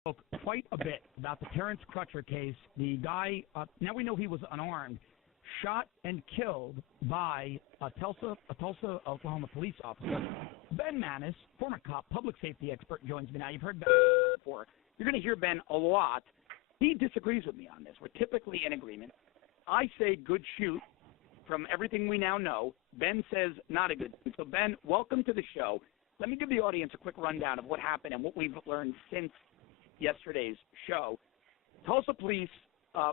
spoke quite a bit about the Terrence Crutcher case. The guy, now we know he was unarmed, shot and killed by a Tulsa, Oklahoma police officer. Ben Mannes, former cop, public safety expert, joins me now. You've heard Ben before. You're going to hear Ben a lot. He disagrees with me on this. We're typically in agreement. I say good shoot from everything we now know. Ben says not a good shoot. So, Ben, welcome to the show. Let me give the audience a quick rundown of what happened and what we've learned since yesterday's show. Tulsa police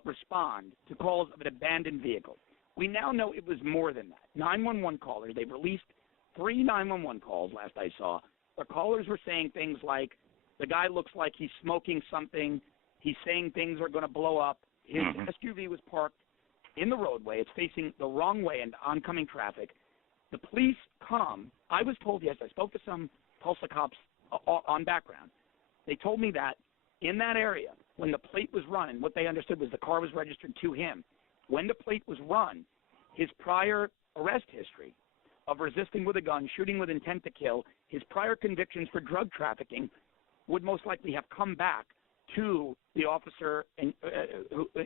respond to calls of an abandoned vehicle. We now know it was more than that. 911 callers, they've released 3 911 calls last I saw. The callers were saying things like, the guy looks like he's smoking something, he's saying things are going to blow up, his SUV was parked in the roadway, it's facing the wrong way into oncoming traffic. The police come, I was told, yes, I spoke to some Tulsa cops on background. They told me that in that area, when the plate was run, and what they understood was the car was registered to him, when the plate was run, his prior arrest history of resisting with a gun, shooting with intent to kill, his prior convictions for drug trafficking would most likely have come back to the officer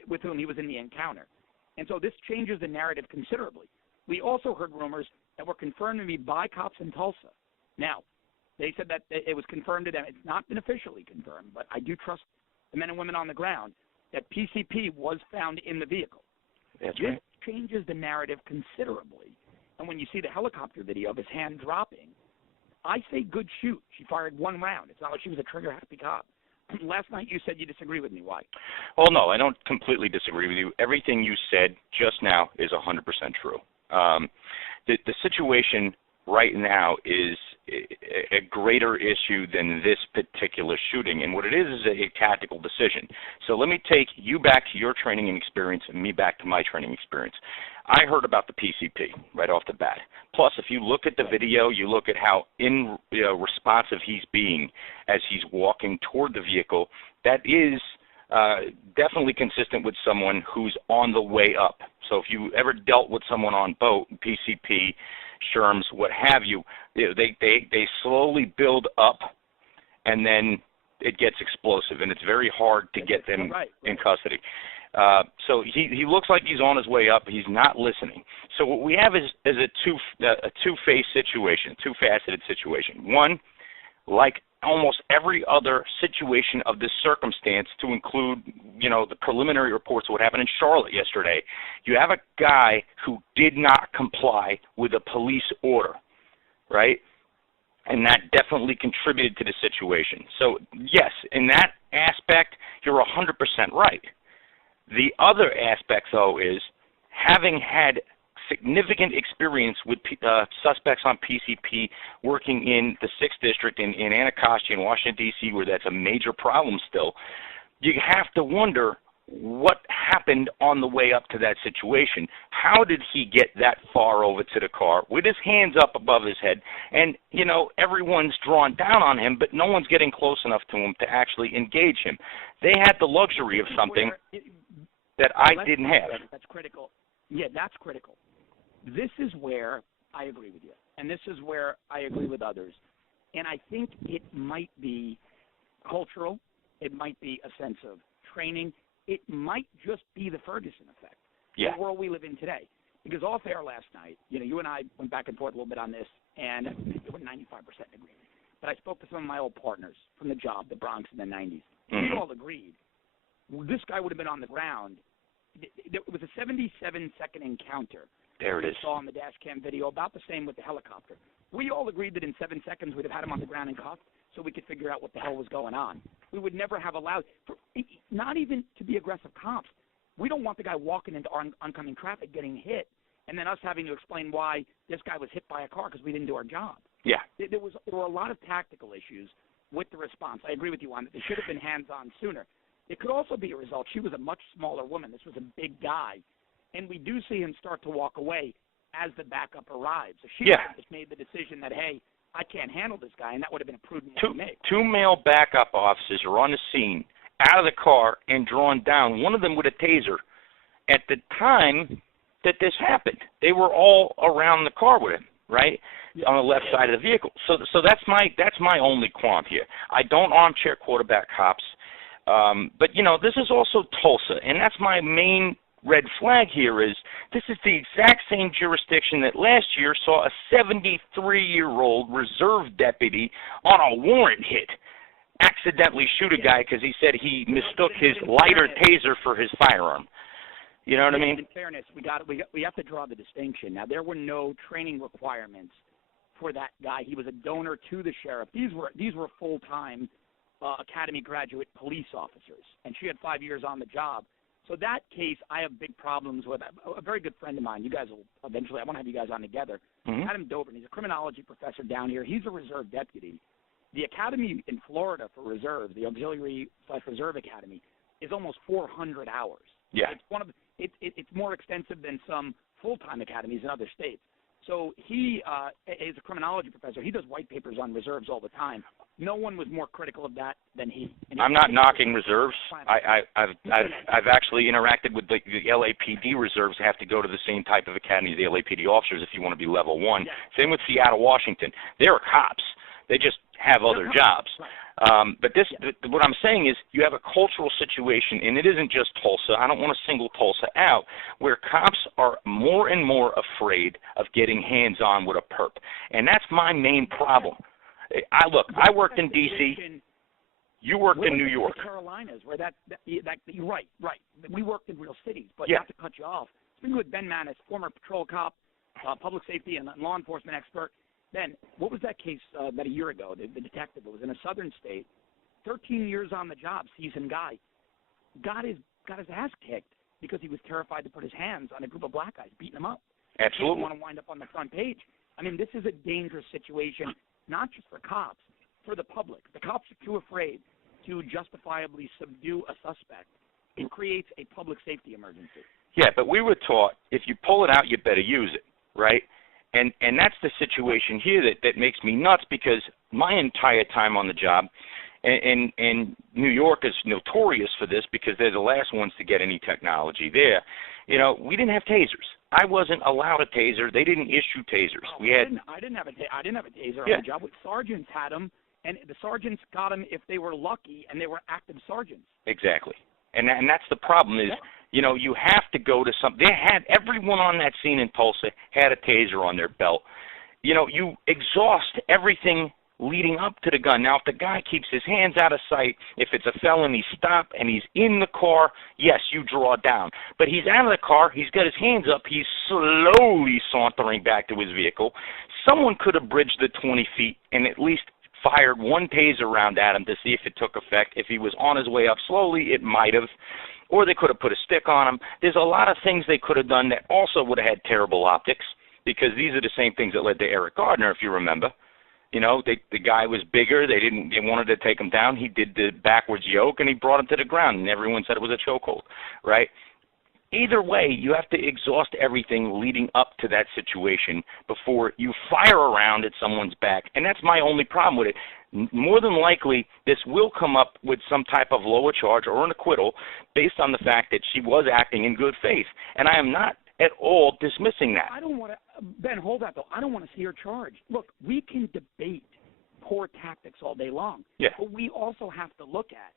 with whom he was in the encounter. And so this changes the narrative considerably. We also heard rumors that were confirmed to me by cops in Tulsa. Now, they said that it was confirmed to them. It's not been officially confirmed, but I do trust the men and women on the ground that PCP was found in the vehicle. That's this right. changes the narrative considerably. And when you see the helicopter video of his hand dropping, I say good shoot. She fired 1 round. It's not like she was a trigger-happy cop. Last night you said you disagree with me. Why? Well, no, I don't completely disagree with you. Everything you said just now is 100% true. The situation right now is a greater issue than this particular shooting, and what it is a tactical decision. So let me take you back to your training and experience and me back to my training experience. I heard about the PCP right off the bat. Plus, if you look at the video, you look at how responsive he's being as he's walking toward the vehicle, that is definitely consistent with someone who's on the way up. So if you ever dealt with someone on boat, PCP, Sherms, what have you, they slowly build up, and then it gets explosive, and it's very hard to get them in custody. So he looks like he's on his way up. He's not listening. So what we have is a two-phase situation, two-faceted situation. One, like almost every other situation of this circumstance, to include, the preliminary reports of what happened in Charlotte yesterday, you have a guy who did not comply with a police order, right? And that definitely contributed to the situation. So, yes, in that aspect, you're 100% right. The other aspect, though, is having had significant experience with suspects on PCP working in the 6th District in Anacostia in Washington, D.C., where that's a major problem still, you have to wonder what happened on the way up to that situation. How did he get that far over to the car with his hands up above his head? And, everyone's drawn down on him, but no one's getting close enough to him to actually engage him. They had the luxury of something that I didn't have. That's critical. Yeah, that's critical. This is where I agree with you, and this is where I agree with others. And I think it might be cultural. It might be a sense of training. It might just be the Ferguson effect, the world we live in today. Because off air last night, you and I went back and forth a little bit on this, and we're 95% in agreement. But I spoke to some of my old partners from the job, the Bronx in the 90s. We all agreed this guy would have been on the ground. It was a 77-second encounter. There it is. Saw on the dash cam video, about the same with the helicopter. We all agreed that in 7 seconds we'd have had him on the ground and cuffed so we could figure out what the hell was going on. We would never have allowed, not even to be aggressive cops. We don't want the guy walking into oncoming traffic getting hit and then us having to explain why this guy was hit by a car because we didn't do our job. Yeah. There were a lot of tactical issues with the response. I agree with you on that. They should have been hands-on sooner. It could also be a result. She was a much smaller woman. This was a big guy. And we do see him start to walk away as the backup arrives. So she just made the decision that, hey, I can't handle this guy, and that would have been a prudent move to make. 2 male backup officers are on the scene, out of the car, and drawn down, one of them with a taser. At the time that this happened, they were all around the car with him, right, on the left side of the vehicle. So that's my only qualm here. I don't armchair quarterback cops. But, you know, this is also Tulsa, and that's my main red flag here is this is the exact same jurisdiction that last year saw a 73-year-old reserve deputy on a warrant hit accidentally shoot a guy because he said he mistook his lighter taser for his firearm. You know what I mean? In fairness, we have to draw the distinction. Now, there were no training requirements for that guy. He was a donor to the sheriff. These were full-time academy graduate police officers, and she had 5 years on the job. So that case, I have big problems with. A very good friend of mine, you guys will eventually, I want to have you guys on together, Adam Dobrin. He's a criminology professor down here. He's a reserve deputy. The academy in Florida for reserve, the Auxiliary/Reserve Academy, is almost 400 hours. Yeah. It's more extensive than some full-time academies in other states. So he is a criminology professor. He does white papers on reserves all the time. No one was more critical of that than he. I'm not knocking reserves. I've actually interacted with the LAPD reserves. Have to go to the same type of academy as the LAPD officers if you want to be level 1. Yeah. Same with Seattle, Washington. They're cops. They just have other jobs. Right. But what I'm saying is you have a cultural situation, and it isn't just Tulsa. I don't want to single Tulsa out, where cops are more and more afraid of getting hands-on with a perp. And that's my main problem. I worked in D.C. You worked in New York. The Carolinas, where you're right. We worked in real cities, but not to cut you off. Speaking with Ben Mannes, former patrol cop, public safety and law enforcement expert. Ben, what was that case about a year ago? The detective was in a southern state, 13 years on the job, seasoned guy, got his ass kicked because he was terrified to put his hands on a group of black guys, beating them up. Absolutely. He didn't want to wind up on the front page. I mean, this is a dangerous situation, not just for cops, for the public. The cops are too afraid to justifiably subdue a suspect. It creates a public safety emergency. Yeah, but we were taught if you pull it out, you better use it, right? And that's the situation here that makes me nuts, because my entire time on the job, and New York is notorious for this because they're the last ones to get any technology there. You know, we didn't have tasers. I wasn't allowed a taser. They didn't issue tasers. I didn't have a taser on the job. Sergeants had them, and the sergeants got them if they were lucky and they were active sergeants. Exactly. And that's the problem is, you know, you have to go to some. They had everyone on that scene in Tulsa had a taser on their belt. You know, you exhaust everything leading up to the gun. Now, if the guy keeps his hands out of sight, if it's a felony stop and he's in the car, yes, you draw down. But he's out of the car, he's got his hands up, he's slowly sauntering back to his vehicle. Someone could have bridged the 20 feet and at least fired one taser round at him to see if it took effect. If he was on his way up slowly, it might have. Or they could have put a stick on him. There's a lot of things they could have done that also would have had terrible optics, because these are the same things that led to Eric Gardner, if you remember. You know, the guy was bigger. They wanted to take him down. He did the backwards yoke, and he brought him to the ground, and everyone said it was a chokehold, right? Either way, you have to exhaust everything leading up to that situation before you fire around at someone's back. And that's my only problem with it. More than likely, this will come up with some type of lower charge or an acquittal based on the fact that she was acting in good faith. And I am not at all dismissing that. I don't want to, Ben, hold that, though. I don't want to see her charged. Look, we can debate poor tactics all day long. Yeah. But we also have to look at,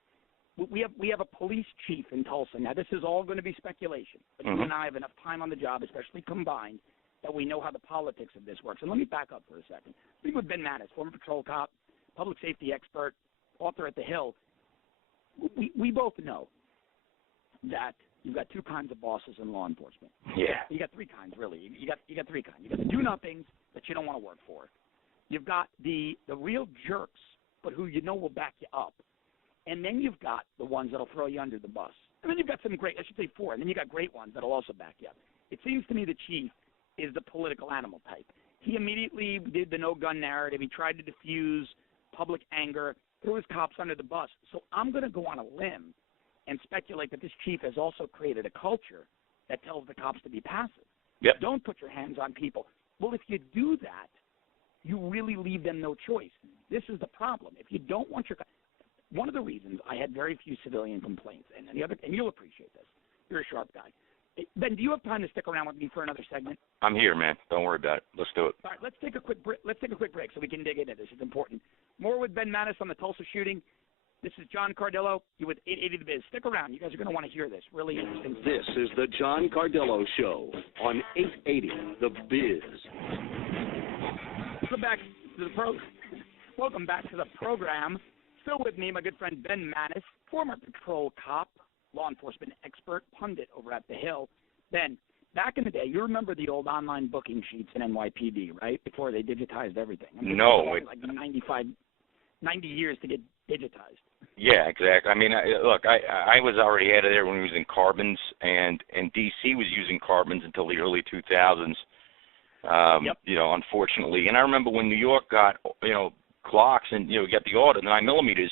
we have a police chief in Tulsa. Now, this is all going to be speculation, but you and I have enough time on the job, especially combined, that we know how the politics of this works. And let me back up for a second. Speak with Ben Mannes, former patrol cop, public safety expert, author at The Hill. We both know that you've got two kinds of bosses in law enforcement. Yeah. You got three kinds, really. You got three kinds. You got the do-nothings that you don't want to work for. You've got the real jerks, but who you know will back you up. And then you've got the ones that'll throw you under the bus. And then you've got some great, I should say four, and then you got great ones that'll also back you up. It seems to me the chief is the political animal type. He immediately did the no-gun narrative. He tried to diffuse public anger, threw his cops under the bus. So I'm going to go on a limb and speculate that this chief has also created a culture that tells the cops to be passive. Yep. Don't put your hands on people. Well, if you do that, you really leave them no choice. This is the problem. If you don't want your one of the reasons I had very few civilian complaints, and you'll appreciate this. You're a sharp guy. Ben, do you have time to stick around with me for another segment? I'm here, man. Don't worry about it. Let's do it. All right, let's take a quick break so we can dig into this. It's important. More with Ben Mannes on the Tulsa shooting. This is John Cardillo. You with 880 The Biz. Stick around. You guys are going to want to hear this. Really interesting. This is the John Cardillo Show on 880 The Biz. Welcome back to the program. Still with me, my good friend Ben Mannes, former patrol cop, law enforcement expert, pundit over at The Hill. Ben, back in the day, you remember the old online booking sheets in NYPD, right? Before they digitized everything. No. It took like 90 years to get digitized. Yeah, exactly. I mean, look, I was already out of there when we was in carbons, and D.C. was using carbons until the early 2000s, Yep. Unfortunately. And I remember when New York got, Glocks and, got the order, the 9mm,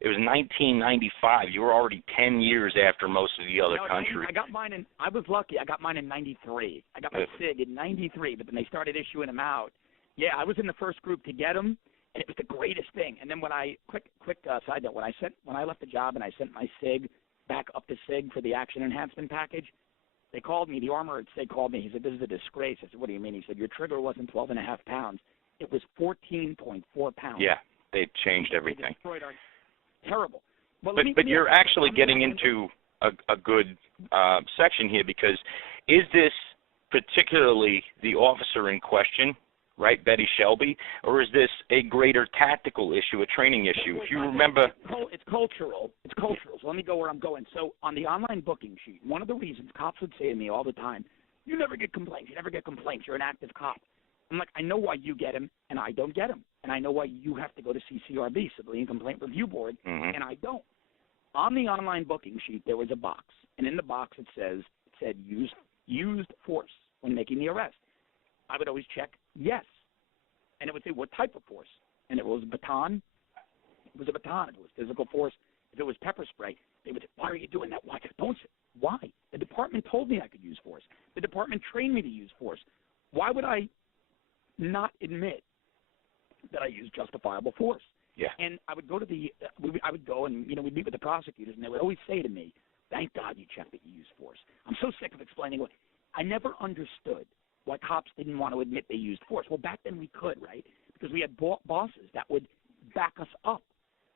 it was 1995. You were already 10 years after most of the other countries. I got mine I was lucky. I got mine in 93. I got my SIG in 93, but then they started issuing them out. Yeah, I was in the first group to get them. And it was the greatest thing. And then when quick side note, when I left the job and I sent my SIG back up to SIG for the action enhancement package, they called me. The armorer at SIG called me. He said, "This is a disgrace." I said, "What do you mean?" He said, "Your trigger wasn't 12.5 pounds. It was 14.4 pounds." Yeah, they changed everything. They destroyed our terrible. Well, but you're actually getting into a good section here, because is this particularly the officer in question, right, Betty Shelby, or is this a greater tactical issue, a training issue? If you remember... It's cultural. It's cultural. So let me go where I'm going. So on the online booking sheet, one of the reasons cops would say to me all the time, "You never get complaints. You never get complaints. You're an active cop." I'm like, I know why you get them, and I don't get them. And I know why you have to go to CCRB, Civilian Complaint Review Board, and I don't. On the online booking sheet, there was a box. And in the box, it said used force when making the arrest. I would always check yes. And it would say, what type of force? And if it was a baton, it was a baton. If it was physical force, if it was pepper spray, they would say, "Why are you doing that? Why? Don't say, why? The department told me I could use force. The department trained me to use force. Why would I not admit that I used justifiable force?" Yeah. And I would go to I would go and, we'd meet with the prosecutors, and they would always say to me, "Thank God you checked that you used force." I'm so sick of explaining what I never understood why cops didn't want to admit they used force. Well, back then we could, right? Because we had bosses that would back us up.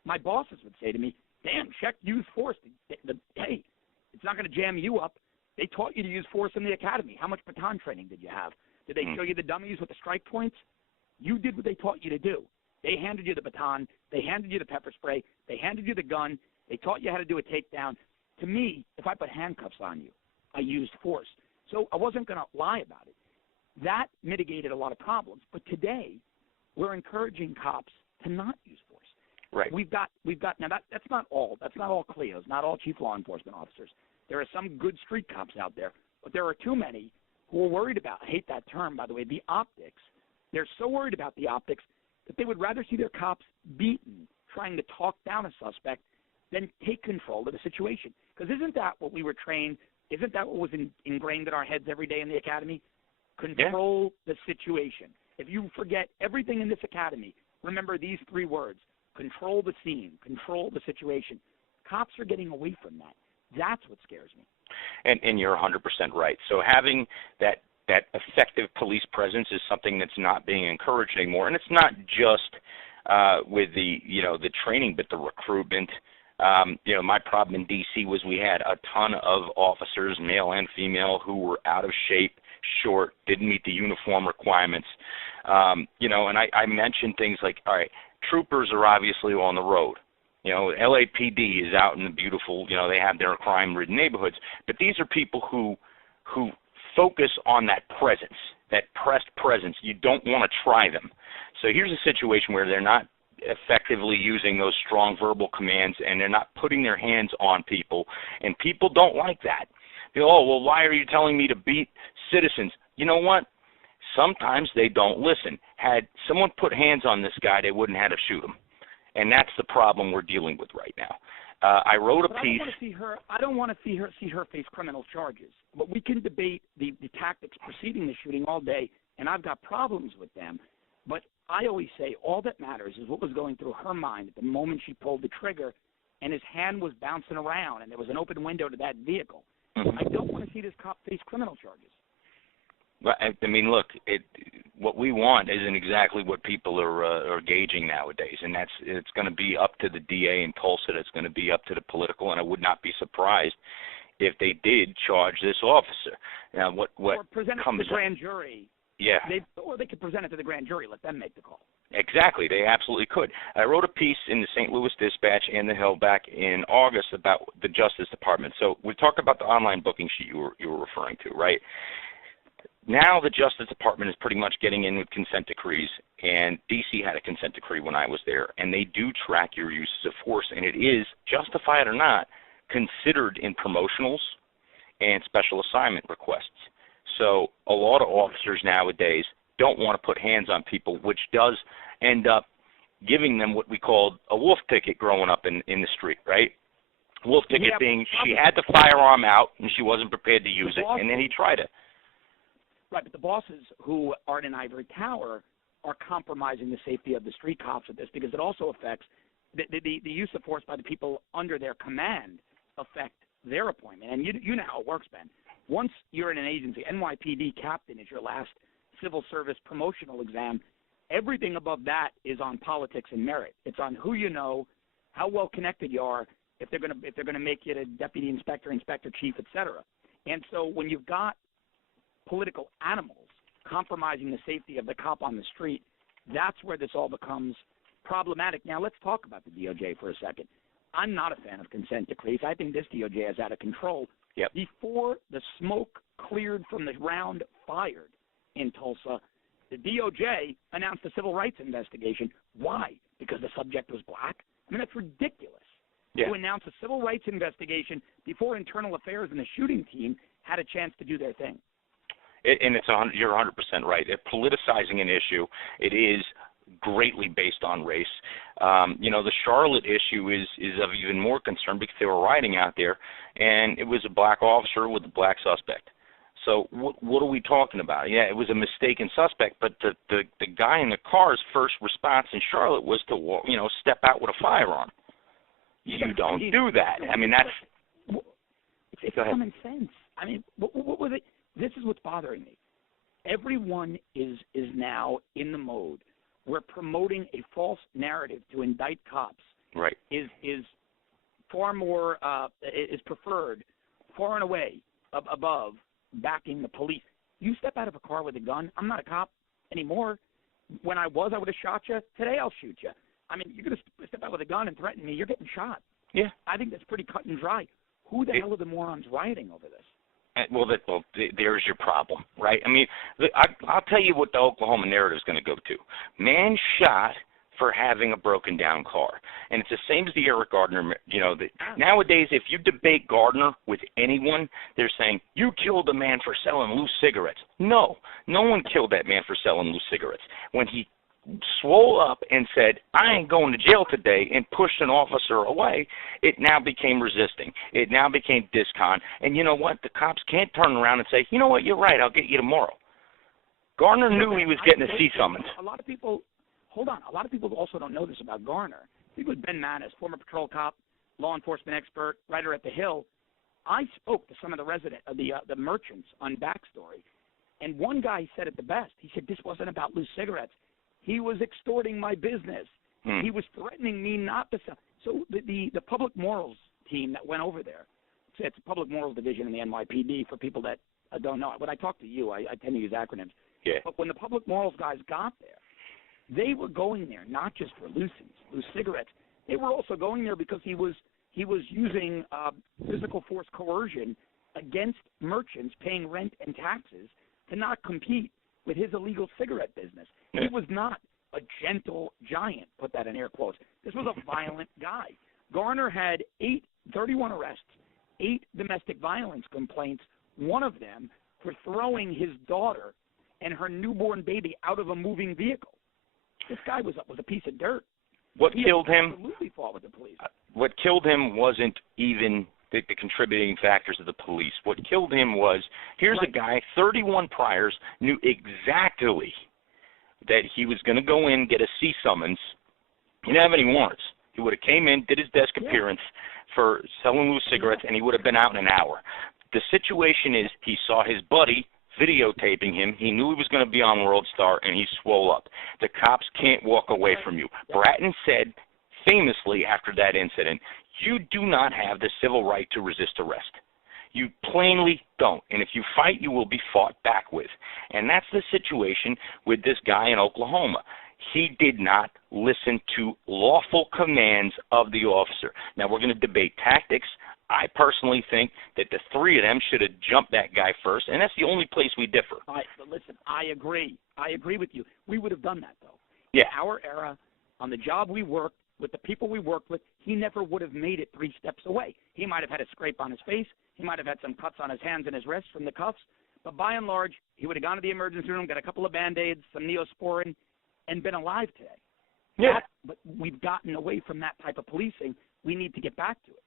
My bosses would say to me, "Dan, check use force. Hey, it's not going to jam you up. They taught you to use force in the academy. How much baton training did you have? Did they show you the dummies with the strike points? You did what they taught you to do. They handed you the baton. They handed you the pepper spray. They handed you the gun. They taught you how to do a takedown. To me, if I put handcuffs on you, I used force. So I wasn't going to lie about it. That mitigated a lot of problems. But today, we're encouraging cops to not use force. Right. We've got now that's not all CLEOs, not all chief law enforcement officers. There are some good street cops out there, but there are too many who are worried about, I hate that term, by the way, the optics. They're so worried about the optics that they would rather see their cops beaten trying to talk down a suspect than take control of the situation. Because isn't that what we were trained, isn't that what was ingrained in our heads every day in the academy? Control the situation. If you forget everything in this academy, remember these three words: control the scene, control the situation. Cops are getting away from that. That's what scares me. And you're 100% right. So having that effective police presence is something that's not being encouraged anymore. And it's not just with the training, but the recruitment. My problem in D.C. was we had a ton of officers, male and female, who were out of shape, short, didn't meet the uniform requirements. And I mentioned things like, all right, troopers are obviously on the road. LAPD is out in the beautiful, they have their crime-ridden neighborhoods. But these are people who focus on that presence, that pressed presence. You don't want to try them. So here's a situation where they're not effectively using those strong verbal commands, and they're not putting their hands on people, and people don't like that. They go, "Oh, well, why are you telling me to beat citizens?" You know what? Sometimes they don't listen. Had someone put hands on this guy, they wouldn't have to shoot him. And that's the problem we're dealing with right now. I wrote a piece. I don't want to see her face criminal charges. But we can debate the tactics preceding the shooting all day, and I've got problems with them. But I always say all that matters is what was going through her mind at the moment she pulled the trigger, and his hand was bouncing around, and there was an open window to that vehicle. I don't want to see this cop face criminal charges. I mean, look, what we want isn't exactly what people are gauging nowadays, and it's going to be up to the DA in Tulsa. It's going to be up to the political, and I would not be surprised if they did charge this officer. Now, what or present it to the grand jury. Yeah. Or they could present it to the grand jury. Let them make the call. Exactly. They absolutely could. I wrote a piece in the St. Louis Dispatch and the Hill back in August about the Justice Department. So we talked about the online booking sheet you were referring to, right? Now the Justice Department is pretty much getting in with consent decrees, and D.C. had a consent decree when I was there, and they do track your uses of force, and it is, justified or not, considered in promotionals and special assignment requests. So a lot of officers nowadays don't want to put hands on people, which does end up giving them what we called a wolf ticket growing up in the street, right? Wolf ticket being she had the firearm out and she wasn't prepared to use it, and then he tried it. Right, but the bosses who are in an ivory tower are compromising the safety of the street cops with this, because it also affects the use of force by the people under their command affect their appointment. And you know how it works, Ben. Once you're in an agency, NYPD captain is your last civil service promotional exam. Everything above that is on politics and merit. It's on who you know, how well connected you are, if they're going to make you a deputy inspector, inspector chief, etc. And so when you've got political animals compromising the safety of the cop on the street, that's where this all becomes problematic. Now let's talk about the DOJ for a second. I'm not a fan of consent decrees. I think this DOJ is out of control. Yep. Before the smoke cleared from the round fired in Tulsa, the DOJ announced a civil rights investigation. Why? Because the subject was black? I mean, that's ridiculous. Yeah. To announce a civil rights investigation before internal affairs and the shooting team had a chance to do their thing. And you're 100% right. Politicizing an issue, it is greatly based on race. The Charlotte issue is of even more concern because they were riding out there, and it was a black officer with a black suspect. So what are we talking about? Yeah, it was a mistaken suspect, but the guy in the car's first response in Charlotte was to step out with a firearm. You don't do that. I mean, that's it's common sense. I mean, what was it? This is what's bothering me. Everyone is now in the mode where promoting a false narrative to indict cops right. is far more is preferred, far and away above backing the police. You step out of a car with a gun. I'm not a cop anymore. When I would have shot you. Today I'll shoot you. I mean, you're going to step out with a gun and threaten me, you're getting shot. Yeah. I think that's pretty cut and dry. Who the hell are the morons rioting over this? Well, there's your problem, right? I mean, I'll tell you what the Oklahoma narrative is going to go to. Man shot for having a broken down car. And it's the same as the Eric Gardner, nowadays if you debate Gardner with anyone, they're saying, you killed a man for selling loose cigarettes. No one killed that man for selling loose cigarettes. When he swole up and said, I ain't going to jail today, and pushed an officer away, it now became resisting. It now became discon. And you know what? The cops can't turn around and say, you know what, you're right, I'll get you tomorrow. Gardner knew he was getting a C summons. A lot of people also don't know this about Garner. I think it was Ben Mannes, former patrol cop, law enforcement expert, writer at The Hill. I spoke to some of the merchants on Backstory, and one guy said it the best. He said, this wasn't about loose cigarettes. He was extorting my business. He was threatening me not to sell. So the public morals team that went over there, it's a public morals division in the NYPD for people that don't know. When I talk to you, I tend to use acronyms. Yeah. But when the public morals guys got there, they were going there not just for loose cigarettes. They were also going there because he was using physical force coercion against merchants paying rent and taxes to not compete with his illegal cigarette business. Yeah. He was not a gentle giant, put that in air quotes. This was a violent guy. Garner had 31 arrests, 8 domestic violence complaints, one of them for throwing his daughter and her newborn baby out of a moving vehicle. This guy was a piece of dirt. What killed him? Absolutely fought with the police. What killed him wasn't even the contributing factors of the police. What killed him was, here's a guy, 31 priors, knew exactly that he was going to go in, get a C summons. He didn't have any warrants. He would have came in, did his desk appearance for selling loose cigarettes, and he would have been out in an hour. The situation is he saw his buddy videotaping him. He knew he was going to be on World Star, and he swole up. The cops can't walk away from you. Bratton said famously after that incident, you do not have the civil right to resist arrest. You plainly don't. And if you fight, you will be fought back with. And that's the situation with this guy in Oklahoma. He did not listen to lawful commands of the officer. Now, we're going to debate tactics. I personally think that the three of them should have jumped that guy first, and that's the only place we differ. All right, but listen, I agree. I agree with you. We would have done that, though. Yeah. In our era, on the job we worked, with the people we worked with, he never would have made it 3 steps away. He might have had a scrape on his face. He might have had some cuts on his hands and his wrists from the cuffs. But by and large, he would have gone to the emergency room, got a couple of Band-Aids, some Neosporin, and been alive today. Yeah. But we've gotten away from that type of policing. We need to get back to it.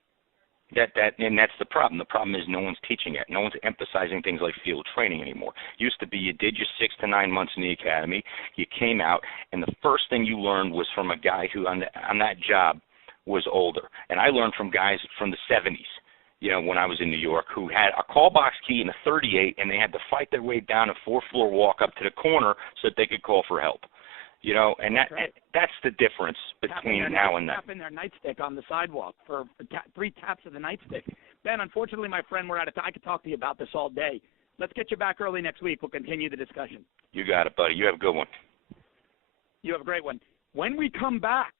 And that's the problem. The problem is no one's teaching it. No one's emphasizing things like field training anymore. Used to be you did your 6 to 9 months in the academy, you came out, and the first thing you learned was from a guy who on that job was older. And I learned from guys from the 70s, when I was in New York, who had a call box key and a .38, and they had to fight their way down a 4-floor walk up to the corner so that they could call for help. And that's the difference between now and then. Tapping their nightstick on the sidewalk for 3 taps of the nightstick. Ben, unfortunately, my friend, we're out of time. I could talk to you about this all day. Let's get you back early next week. We'll continue the discussion. You got it, buddy. You have a good one. You have a great one. When we come back,